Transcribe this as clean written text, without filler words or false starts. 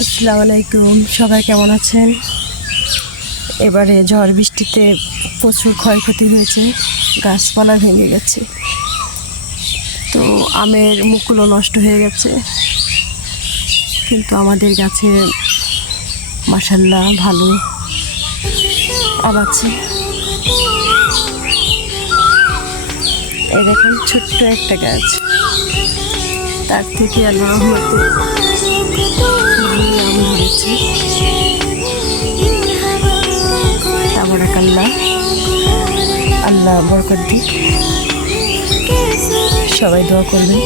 আসসালামু আলাইকুম, সবাই কেমন আছেন? এবারে ঝড় বৃষ্টিতে প্রচুর ক্ষয়ক্ষতি হয়েছে, গাছপালা ভেঙে গেছে, তো আমের মুকুলও নষ্ট হয়ে গেছে। কিন্তু আমাদের গাছে মাশাআল্লাহ ভালো আম আছে। এই দেখুন ছোট্ট একটা গাছ, তার থেকে আল্লাহর রহমতে আম ধরেছে। তাবারাকাল্লাহ, আল্লাহ বরকত দিক। সবাই দোয়া করবেন।